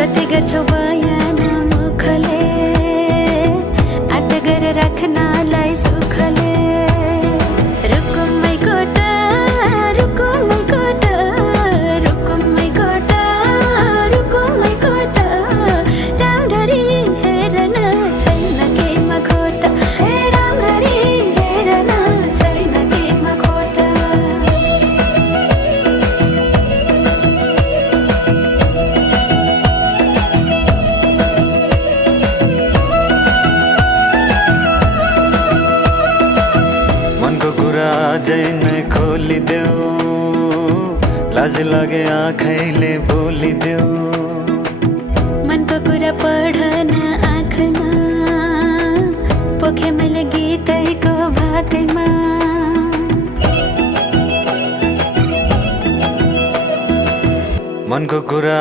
कति गर्छौ बयान मुखले आट गरेर राख्नलाई सुखले रुकुमै कोटा रुकुमै कोटा रुकुमै कोटा रुकुमै कोटा राम्ररी हेर्न छैन केमा खोटा हे राम्ररी हेर्न छैन केमा खोटा मनको कुरा अझै नै खोलिदेऊ लाज लागे आँखैले बोलिदेऊ मनको कुरा पढ्न आँखमा पोखे मैले गीतैको भाकैमा मनको कुरा